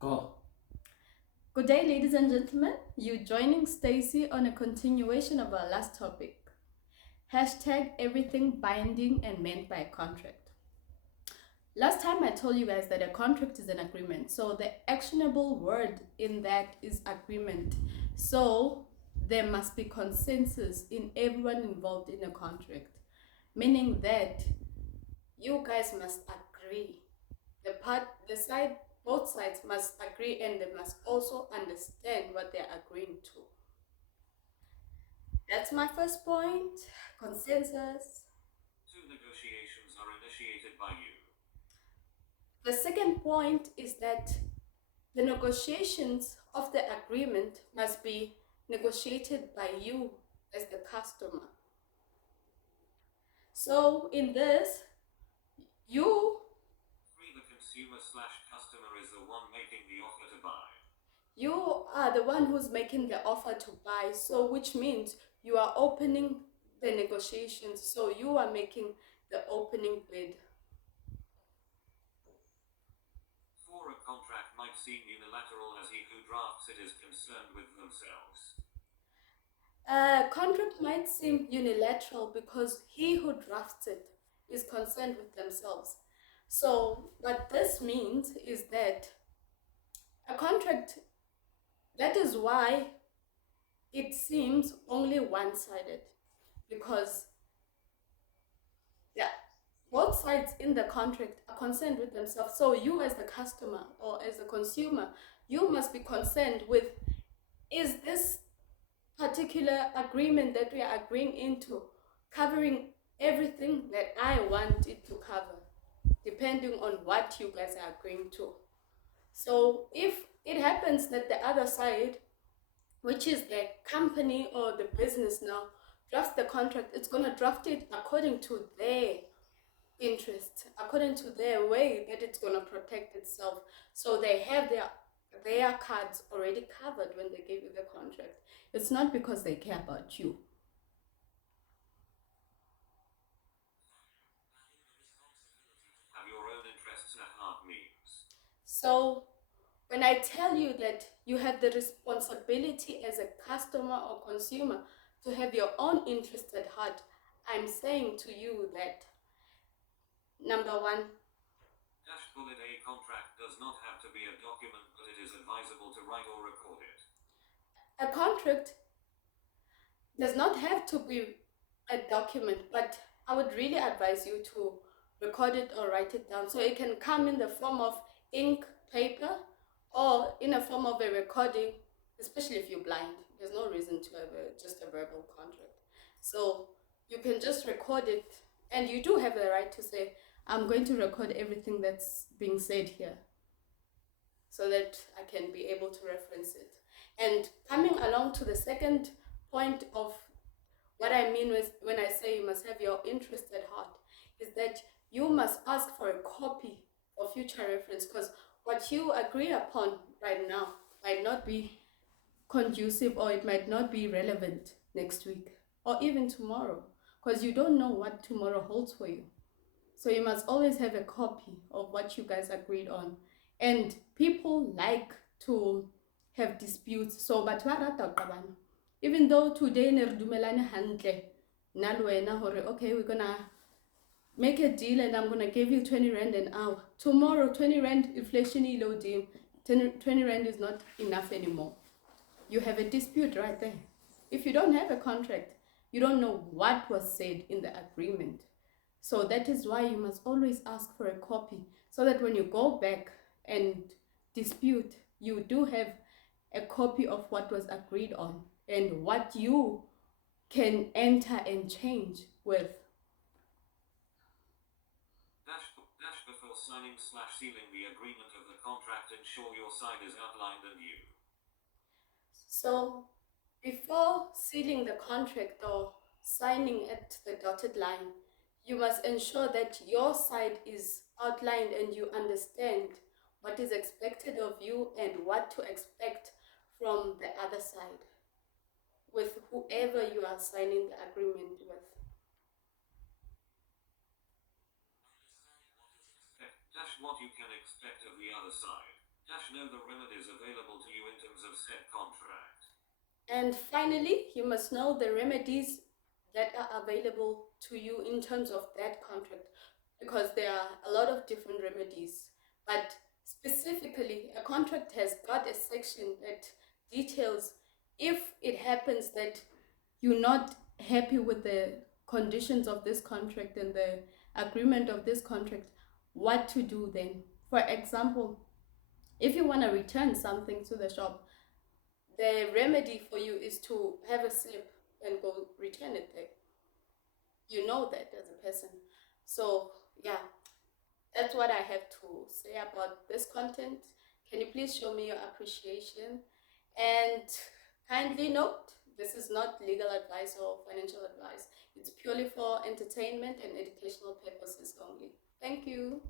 Go. Good day, ladies and gentlemen. You joining Stacy on a continuation of our last topic. Hashtag everything binding and meant by a contract. Last time I told you guys that a contract is an agreement. So the actionable word in that is agreement. So there must be consensus in everyone involved in a contract. Meaning that you guys must agree. Both sides must agree and they must also understand what they're agreeing to. That's my first point. Consensus. Two negotiations are initiated by you. The second point is that the negotiations of the agreement must be negotiated by you as the customer. So in this, you The consumer slash customer is the one making the offer to buy. you are the one who's making the offer to buy. So which means you are opening the negotiations. So you are making the opening bid. For a contract might seem unilateral as he who drafts it is concerned with themselves. A contract might seem unilateral because he who drafts it is concerned with themselves. So, what this means is that a contract, that is why it seems only one sided, because yeah, both sides in the contract are concerned with themselves. So, you as the customer or as a consumer, you must be concerned with, is this particular agreement that we are agreeing into covering everything that I want it to cover, depending on what you guys are agreeing to. So if it happens that the other side, which is the company or the business now, drafts the contract, it's going to draft it according to their interests, according to their way that it's going to protect itself. So they have their cards already covered when they give you the contract. It's not because they care about you. Have your own interests at heart means. So when I tell you that you have the responsibility as a customer or consumer to have your own interest at heart, I'm saying to you that number one, Bullet A contract does not have to be a document, but it is advisable to write or record it. a contract does not have to be a document, but I would really advise you to record it or write it down. So it can come in the form of ink, paper, or in a form of a recording, especially if you're blind. There's no reason to have just a verbal contract. So you can just record it, and you do have the right to say, I'm going to record everything that's being said here so that I can be able to reference it. And coming along to the second point of what I mean with when I say you must have your interest at heart is that you must ask for a copy for future reference, because what you agree upon right now might not be conducive, or it might not be relevant next week or even tomorrow, because you don't know what tomorrow holds for you. So you must always have a copy of what you guys agreed on. And people like to have disputes. So but even though today ne re dumelane hantle nna le wena hore okay, we're gonna make a deal and I'm gonna give you 20 rand an hour. Tomorrow 20 rand inflation is low, 20 rand is not enough anymore. You have a dispute right there. If you don't have a contract, you don't know what was said in the agreement. So that is why you must always ask for a copy, so that when you go back and dispute, you do have a copy of what was agreed on and what you can enter and change with. Before signing slash sealing the agreement of the contract, ensure your side is outlined and you. So before sealing the contract or signing at the dotted line, you must ensure that your side is outlined and you understand what is expected of you and what to expect from the other side with whoever you are signing the agreement with. What you can expect of the other side. Know the remedies available to you in terms of said contract. And finally, you must know the remedies that are available to you in terms of that contract, because there are a lot of different remedies. But specifically, a contract has got a section that details if it happens that you're not happy with the conditions of this contract and the agreement of this contract, what to do then. For example, if you want to return something to the shop, the remedy for you is to have a slip and go return it there. You know that as a person. So, yeah, that's what I have to say about this content. Can you please show me your appreciation? And kindly note, this is not legal advice or financial advice. It's purely for entertainment and educational purposes only. Thank you.